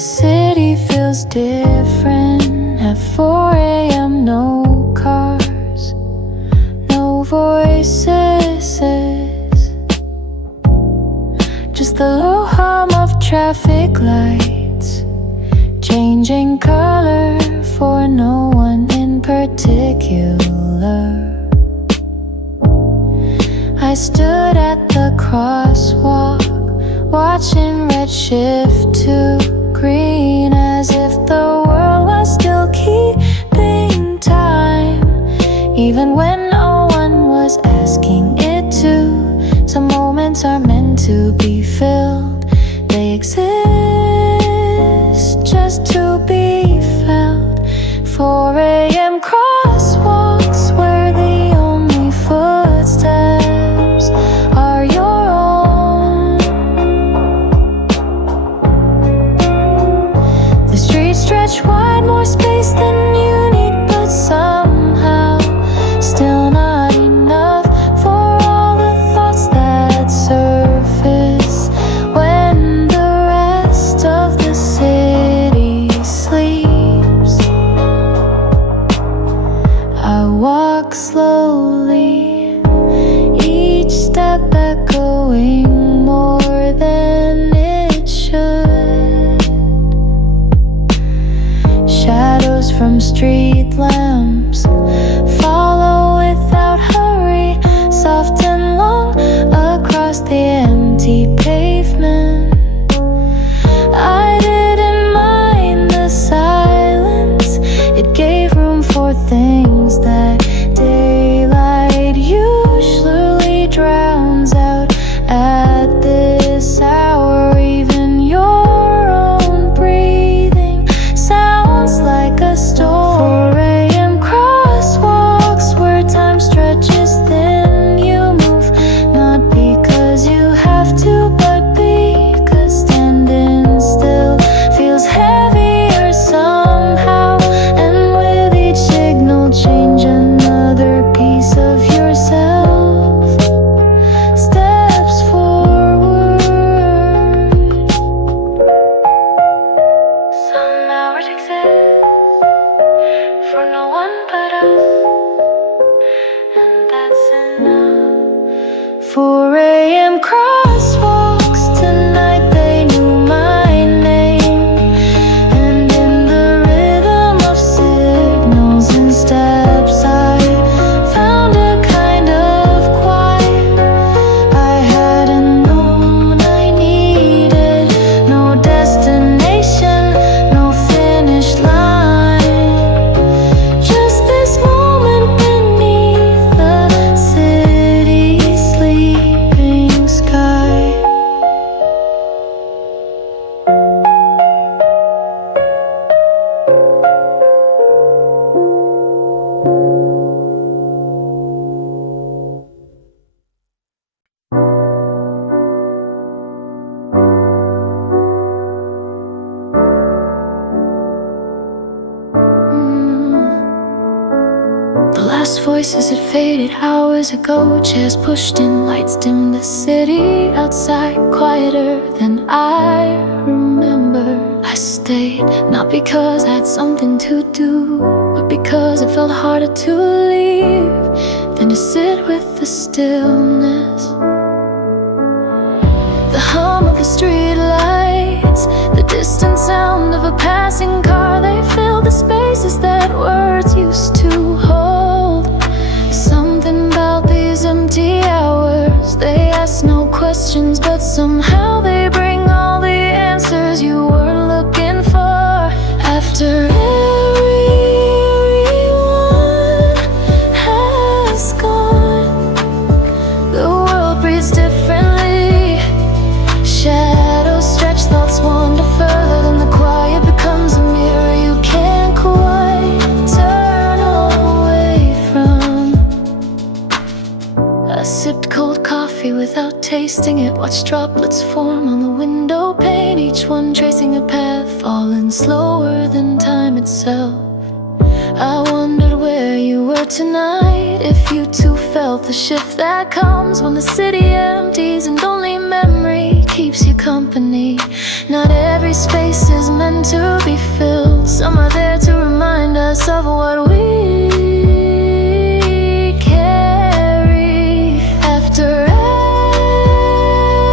city feels different. At 4 a.m. no cars, no voices, just the low hum of traffic lights, changing color for no one in particular. I stood at the crosswalk, watching red shift to green, as if the world was still keeping time, even when no one was asking it to. Some moments are meant to be filled, they exist just to be felt. 4 a.m. crosswalks where the only footsteps are your own. The streets stretch wide, more space than you need, but somehow still not enough for all the thoughts that surface when the rest of the city sleeps. I walk slowly, each step echoing more than it should. Shadows from street lamps follow without hurry, soft and long across the empty pavement. I didn't mind the silence, it gave room for things that daylight usually drowns out. At this hour, even your own breathing sounds like a storm. 4 a.m. crosswalks where time stretches thin. You move not because you have to, but because standing still feels heavier somehow. And with each signal change, another piece of yourself steps forward. Some hours exist for no one but us, and that's enough. 4 a.m. crosswalks tonight, they knew my name, and in the rhythm of signals and steps I found a kind of quiet I hadn't known I needed. No destination, no finish line, just this moment beneath the city's sleeping sky. The last voices had faded hours ago, chairs pushed in, lights dimmed, the city outside quieter than I remember. I stayed, not because I had something to do, but because it felt harder to leave than to sit with the stillness. The hum of the street lights, the distant sound of a passing car, they filled the spaces that words used to hold. Something about these empty hours, they ask no questions, but somehow they bring all the answers you were looking for. After everyone has gone, the world breathes differently. Shadows stretch, thoughts wander further than the quiet becomes a mirror you can't quite turn away from. I sipped cold coffee without tasting it, watched droplets form on the window pane, each one tracing a path, falling slower than time itself. I wondered where you were tonight, if you too felt the shift that comes when the city empties and only memory keeps you company. Not every space is meant to be filled. Some are there to remind us of what we carry. After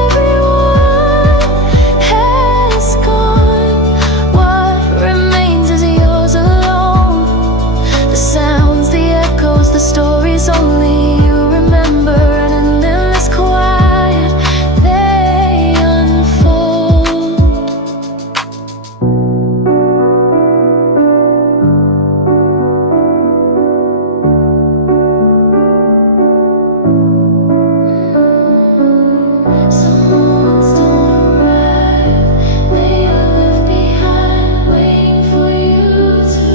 everyone has gone, what remains is yours alone. The sounds, the echoes, the stories only you remember, and in endless quiet they unfold. Some moments don't arrive, they are left behind, waiting for you to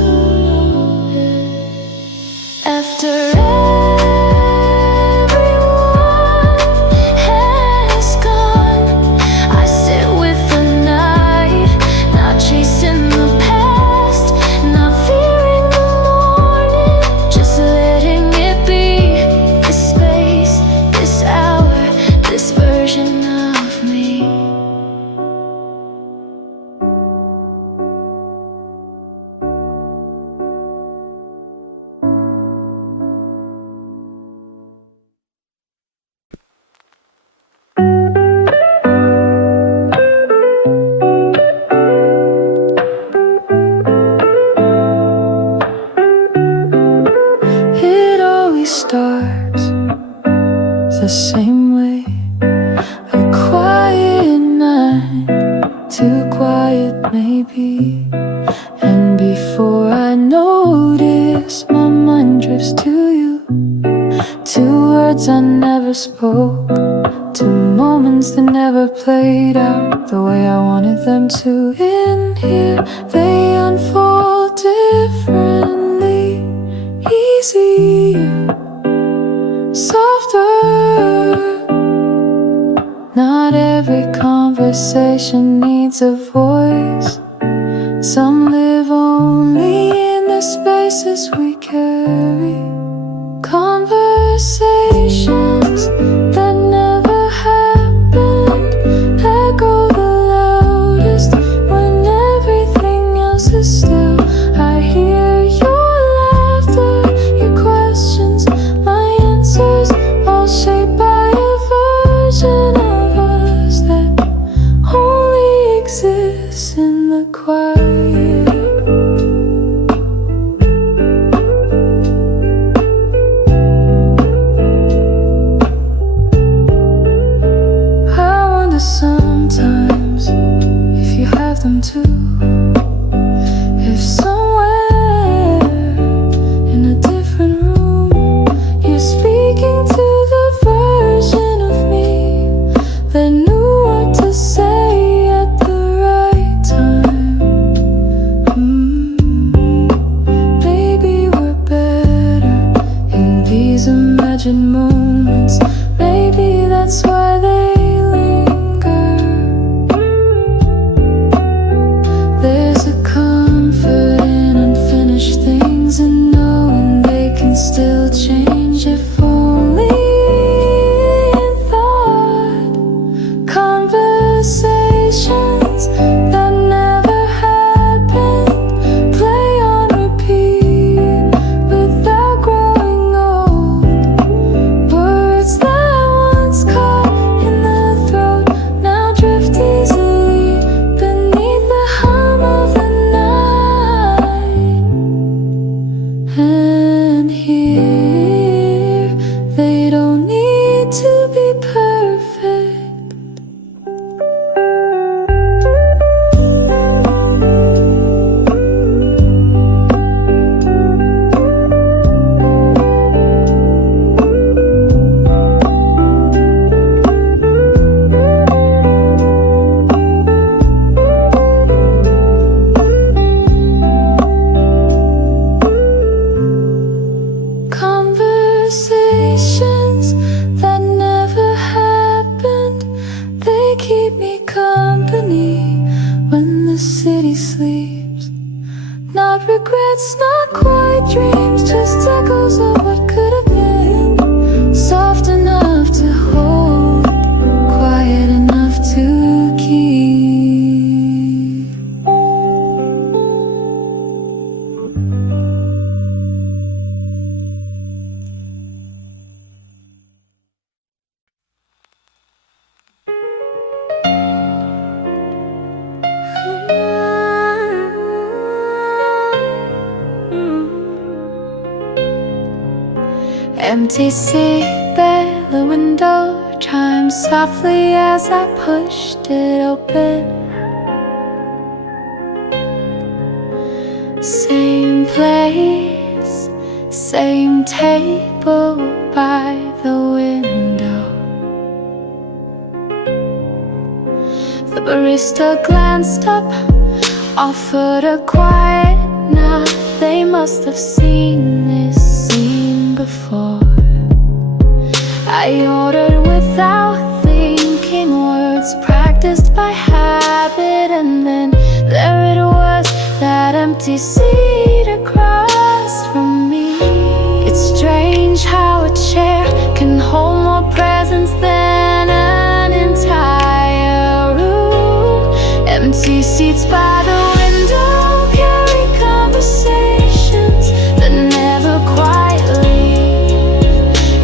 notice. After everyone has gone, I sit with the night, not chasing the past, not fearing the morning, just letting it be. This space, this hour, this version of me. It always starts the same way. A quiet night, too quiet maybe. And before I notice, my mind drifts to you. To words I never spoke, to moments that never played out the way I wanted them to. In here, they unfold differently, easier, softer. Not every conversation needs a voice. Some live only in the spaces we carry. Conversations that never happened echo the loudest when everything else is still. I hear your laughter, your questions, my answers, all shaped by a version of us that only exists in the quiet. I wonder sometimes if you have them too. If somewhere in a different room you're speaking to the version of me that knew what to say at the right time. Maybe we're better in these imagined moments. Maybe that's why they linger. There's a comfort in unfinished things and knowing they can still change if only in thought. Conversations that never happened play on repeat without growing old. Words that once caught in the throat now drift easily beneath the hum of the night. And here, they don't need to be perfect. Conversations Empty seat, the window chimes softly as I pushed it open. Same place, same table by the window. The barista glanced up, offered a quiet nod. They must have seen this scene before. I ordered without thinking, words practiced by habit, and then there it was, that empty seat across from me. It's strange how a chair can hold more presence than an entire room. Empty seats by the window carry conversations that never quite leave.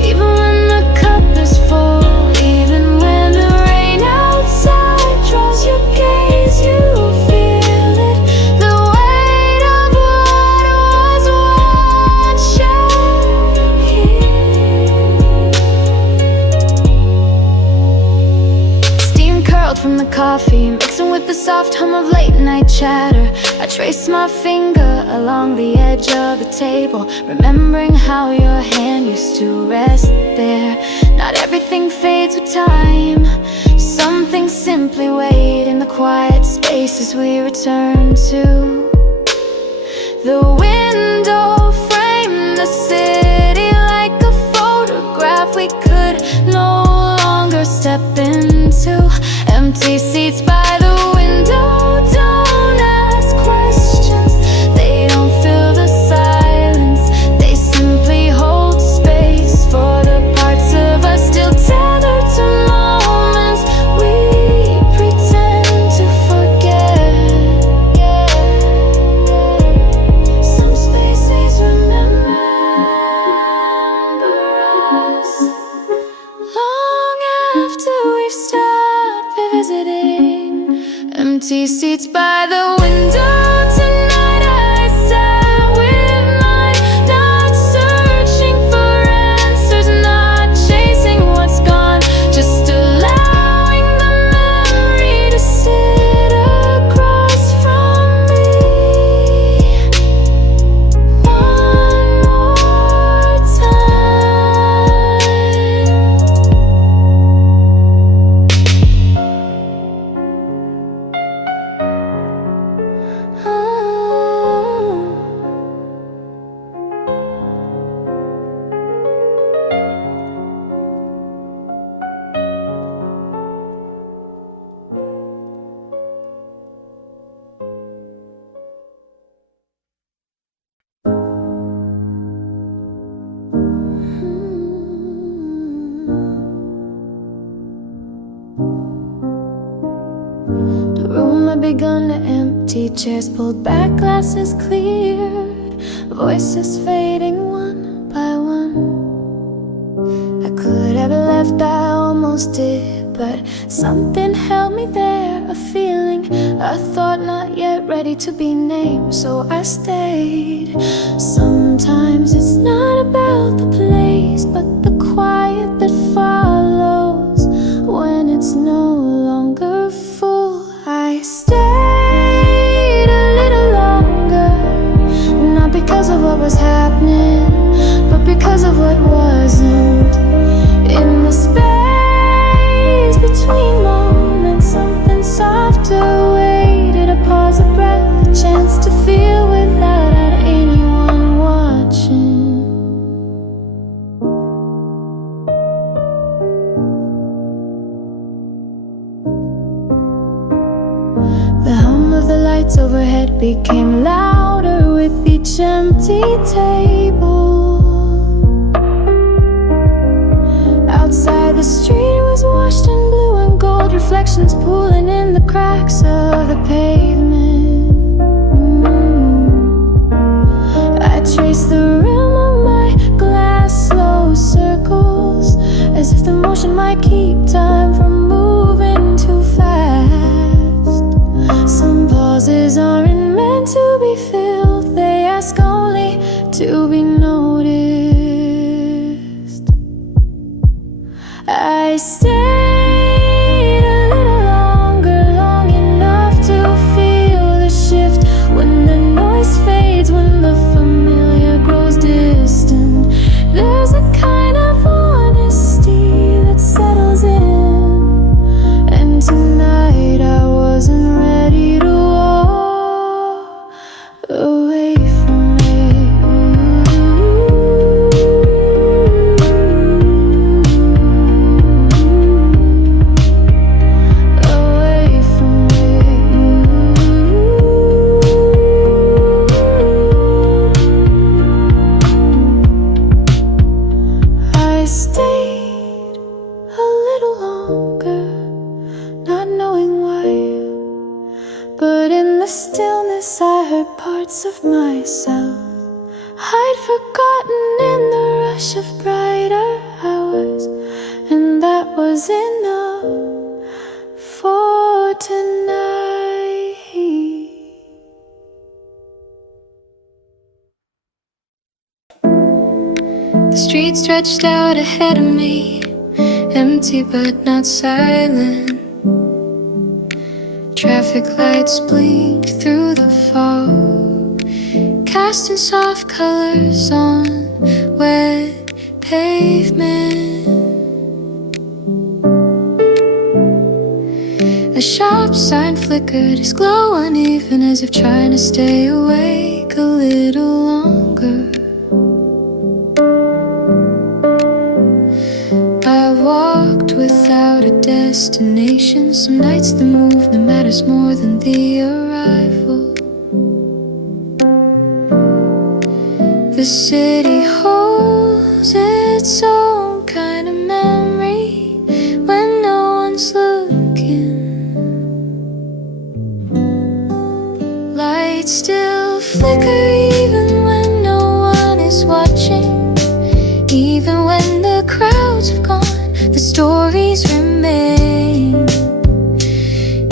Even when the cup is full, even when the rain outside draws your gaze, you feel it, the weight of what was once shared here. Steam curled from the coffee, mixing with the soft hum of late night chatter. I traced my finger along the edge of the table, remembering how your hand used to rest there. Not everything fades with time. Some things simply wait in the quiet spaces we return to. The window framed the city like a photograph we could no longer step into. Empty seats by the window don't ask questions. They don't fill the silence. They simply hold space for the parts of us still tethered to moments we pretend to forget. Some spaces remember us long after we've stopped visiting. Empty seats by the window. Tonight I sat with mine, not searching for answers, not chasing what's gone, just allowing the memory to sit across from me. One more time. The room had begun to empty, chairs pulled back, glasses cleared, voices fading one by one. I could have left, I almost did, but something held me there, a feeling, a thought not yet ready to be named, so I stayed. Sometimes it's not about the place, but the quiet that follows when it's no longer full. I stayed a little longer, not because of what was happening, but because of what wasn't. In the space between moments, something softer waited, a pause, a breath, a chance to feel without anyone watching. The hum of the lights overhead became louder with each empty table. Outside the street was washed in blue and gold, reflections pooling in the cracks of the pavement. I traced the rim of my glass, slow circles, as if the motion might keep time from moving too fast. Some pauses aren't meant to be filled, they ask only to be noticed. I stayed a little longer, long enough to feel the shift. When the noise fades, when the familiar grows distant, there's a kind of honesty that settles in. And tonight I wasn't ready to walk away from it. Away from it. I stayed a little longer, not knowing why, but in the stillness I heard parts of myself I'd forgotten in the rush of brighter hours, and that was enough for tonight. The street stretched out ahead of me, empty but not silent. Traffic lights blink through the fog, casting soft colors on wet pavement. A shop sign flickered, its glow uneven, as if trying to stay awake a little longer. I walked without a destination. Some nights the movement matters more than the arrival. The city holds its own kind of memory when no one's looking. Lights still flicker even when no one is watching. Even when the crowds have gone, the stories remain.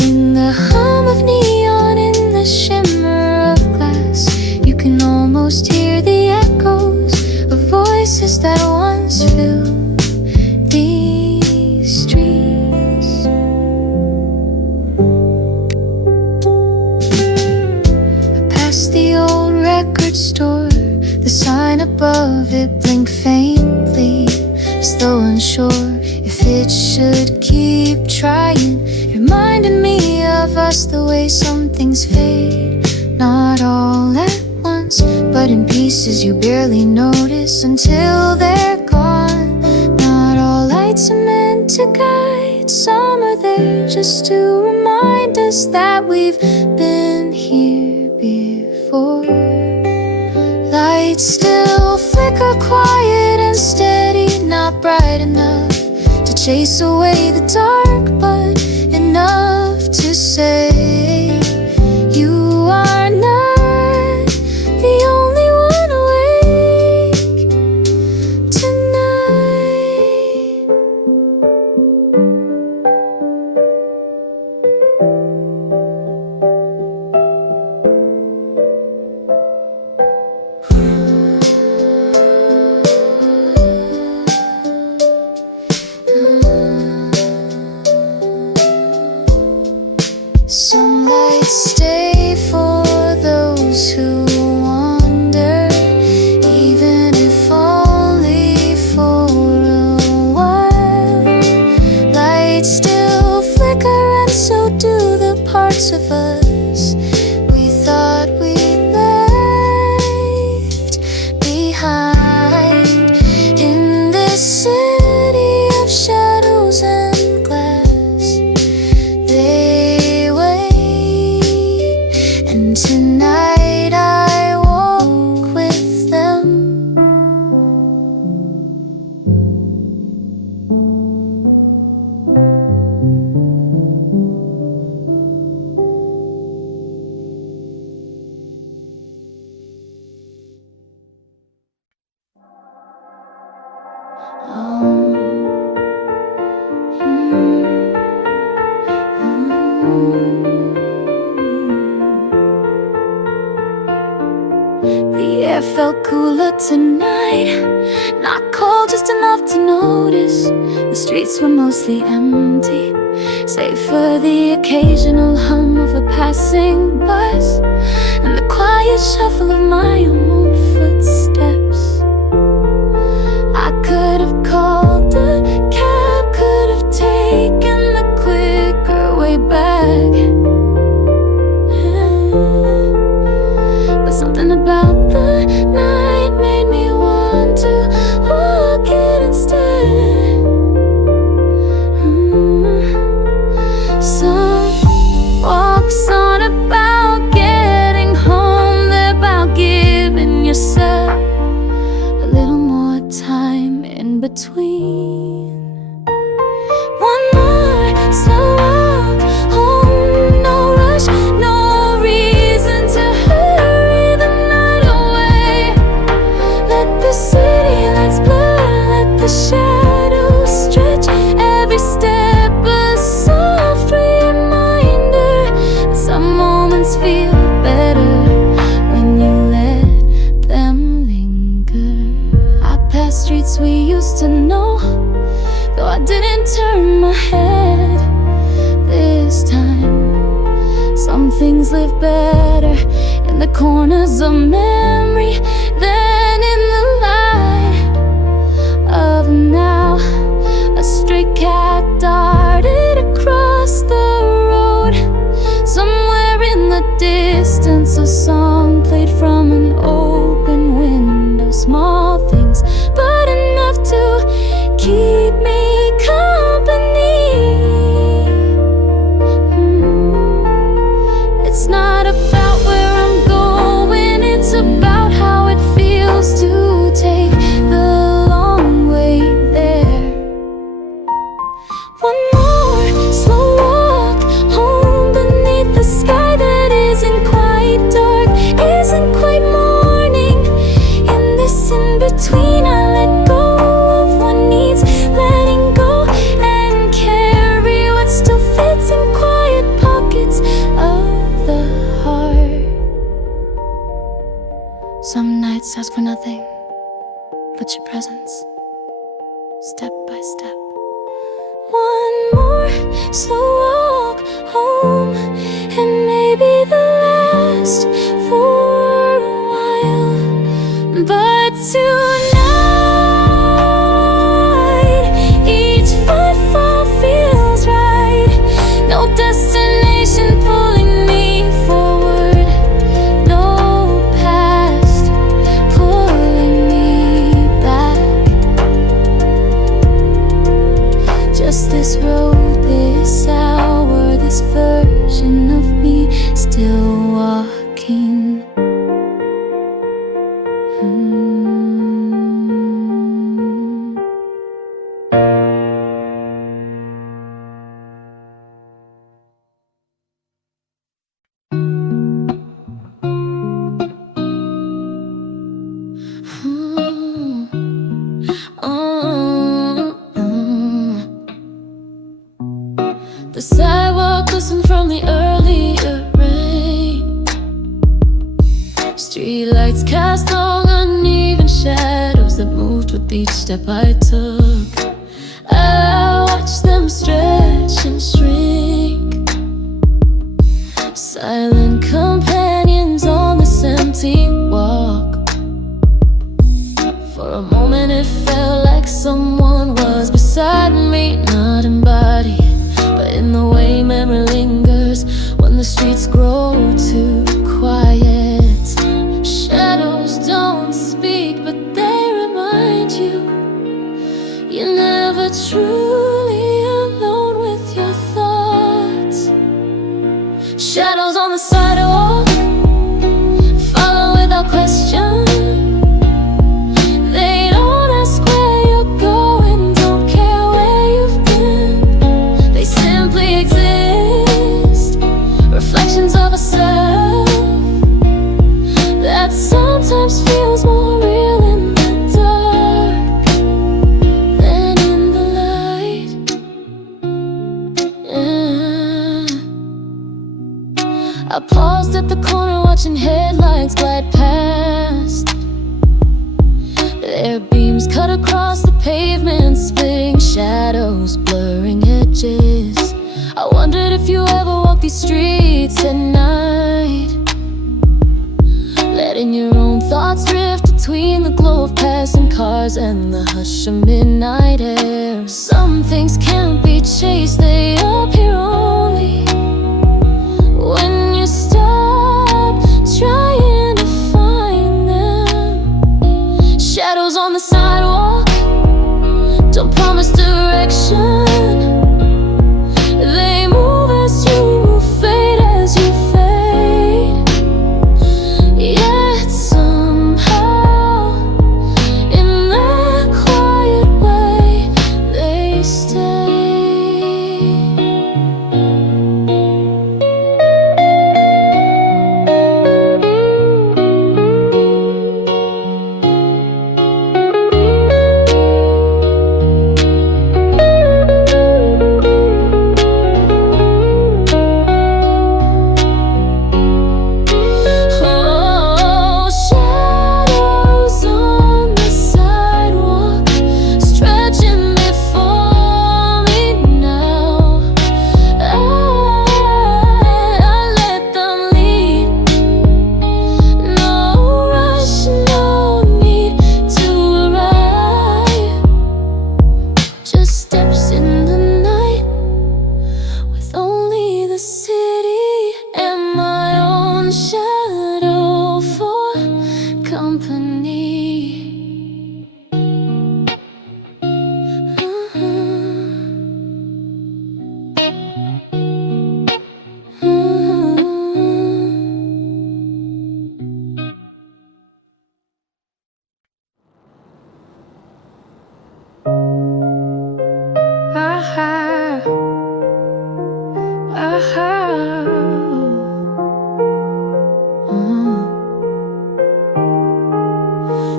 In the hum of neon, in the shimmer of glass, you can almost hear the echoes of voices that once filled these streets. I passed the old record store, the sign above it blinked faintly, as though unsure if it should keep trying. Reminded me of us, the way some things fade, not all at once, but in pieces you barely notice until they're gone. Not all lights are meant to guide, some are there just to remind us that we've been here before. Lights still flicker quiet and steady, not bright enough to chase away the dark, but enough to say you are not the only one awake tonight. Some lights stay for those who wander, even if only for a while. Lights still flicker, and so do the parts of us we thought we'd left behind. In this city of shadows and glass, they wait, and tonight I walk with them. The air felt cooler tonight, Not cold, just enough to notice the streets were mostly empty, save for the occasional hum of a passing bus and the quiet shuffle of my own footsteps. I could have called a cab, could have taken the quicker way back, but something about the night made me want to walk it instead. Some walks aren't about getting home, they're about giving yourself a little more time in between. One more slow walk home, no rush, no reason to hurry the night away. Let the city lights blur, let the shadows stretch, every step a soft reminder that some moments feel better when you let them linger. I passed streets we used to know, though I didn't turn my head this time. Some things live better in the corners of memory than in the light of now. A stray cat darted across the road. Somewhere in the distance a song played from an open window. Small things, but enough to keep me company. It's not about where I'm going, it's about how it feels to take the long way there. One more slow walk home beneath the sky that isn't quite dark, isn't quite morning. In this in-between I let go of what needs letting go, and carry what still fits in quiet pockets of the heart. Some nights ask for nothing but your presence, step by step. One more slow walk home, and maybe the last for a while. But tonight, each footfall feels right. No destination pulling me forward, no past pulling me back. Just this road, this hour, this version of me still walking. The sidewalk glistened from the earlier rain. Streetlights cast long uneven shadows that moved with each step I took. I watched them stretch and shrink, silent companions on this empty walk. For a moment it felt like someone was beside me, not embodied, but in the way memory lingers when the streets grow too quiet. Shadows don't speak, but they remind you you're never truly alone with your thoughts. Shadows on the sidewalk follow without question. They don't ask where you're going, don't care where you've been. They simply exist, reflections of a self that sometimes feels more real in the dark than in the light. I paused at the corner watching headlights glide past, their beams cut cut across the pavement, splitting shadows, blurring edges. I wondered if you ever walk these streets at night, letting your own thoughts drift between the glow of passing cars and the hush of midnight air. Some things can't be chased, they appear only when you stop trying to find them. Shadows on the sidewalk don't promise direction. They move as you move, fade as you fade. Yet somehow, in their quiet way, they stay. Oh, shadows on the sidewalk, stretching before me now. I let them lead. No rush, no need to arrive. Just steps in the night, with only the city and my own shadow for company.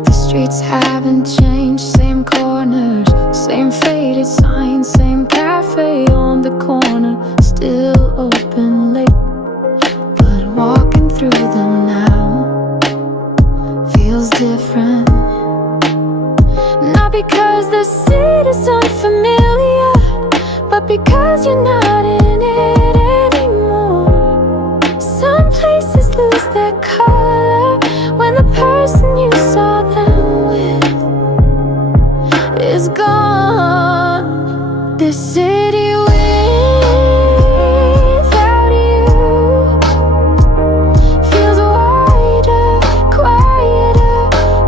The streets haven't changed, same corners, same faded signs, same cafe on the corner, still open late. But walking through them now feels different. Not because the city's unfamiliar, but because you're not in it anymore. Some places lose their color when the person you saw them with is gone. This city without you feels wider, quieter,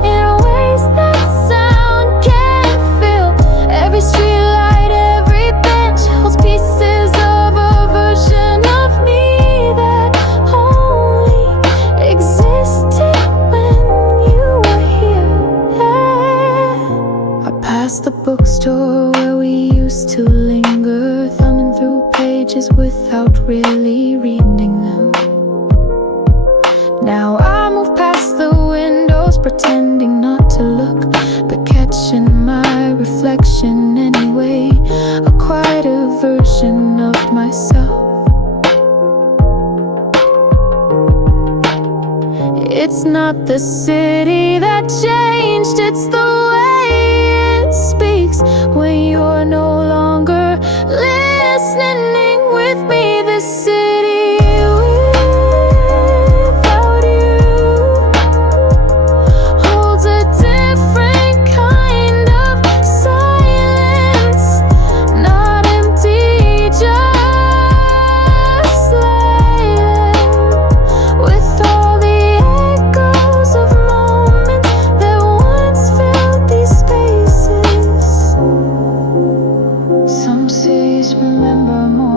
in ways that sound can't fill. Every street light, every bench holds pieces of a version of me that only existed when you were here. I passed the bookstore where we used to linger, thumbing through pages without really reading them. Now I move past the windows, pretending not to look, but catching my reflection anyway. A quieter version of myself. It's not the city that changed, it's the way it speaks when you're no longer listening with me. The city without you holds a different kind of silence, not empty, just layered with all the echoes of moments that once filled these spaces. Some cities remember more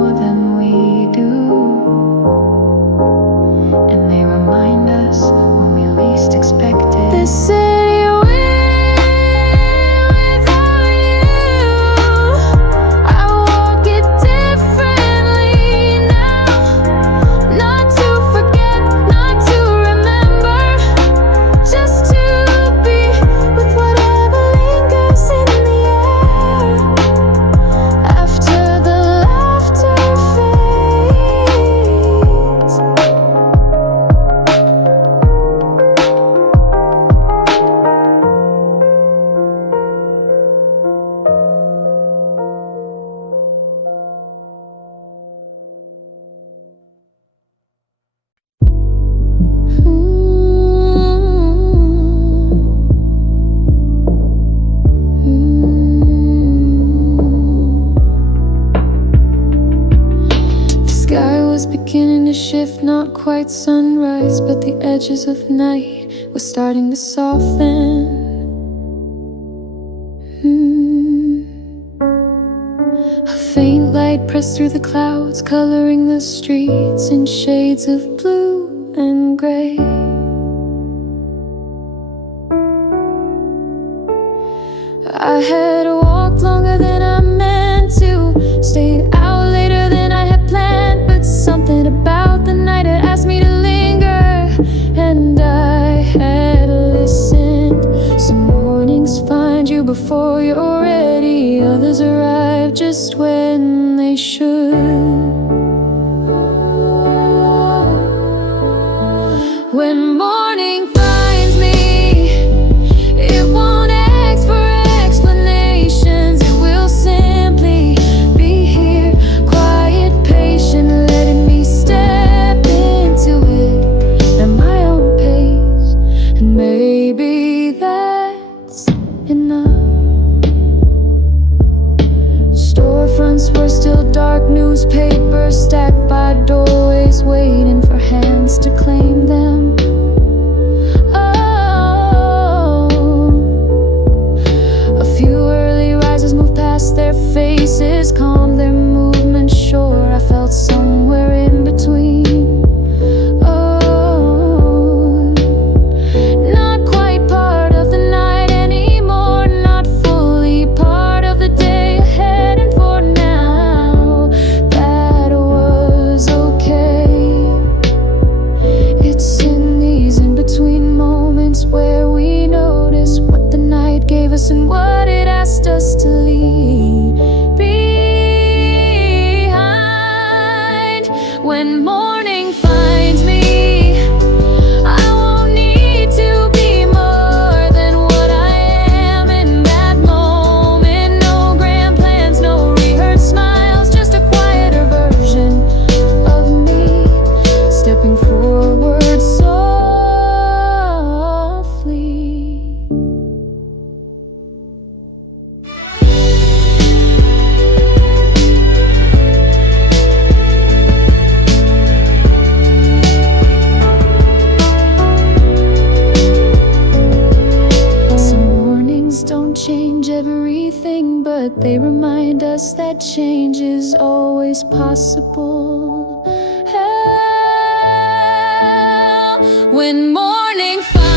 was beginning to shift, not quite sunrise, but the edges of night were starting to soften. A faint light pressed through the clouds, coloring the streets in shades of blue and gray. I had walked longer than I meant to, stayed out later than I had planned, but something about the night had asked me to linger, and I had listened. Some mornings find you before you're ready, others arrive just when they should. When morning finds me, it won't ask for explanations. It will simply be here, quiet, patient, letting me step into it at my own pace. And maybe that's enough. Storefronts were still dark, newspapers stacked by doorways, waiting for hands to claim them. Their faces calm, their movements sure. I felt somewhere in between. Oh, not quite part of the night anymore, not fully part of the day ahead. And for now, that was okay. It's in these in-between moments where we notice what the night gave us and what it asked us to leave behind. When morning finds me, I won't need to be more than what I am in that moment. No grand plans, no rehearsed smiles, just a quieter version of me, stepping forward softly. Don't change everything, but they remind us that change is always possible. When morning finds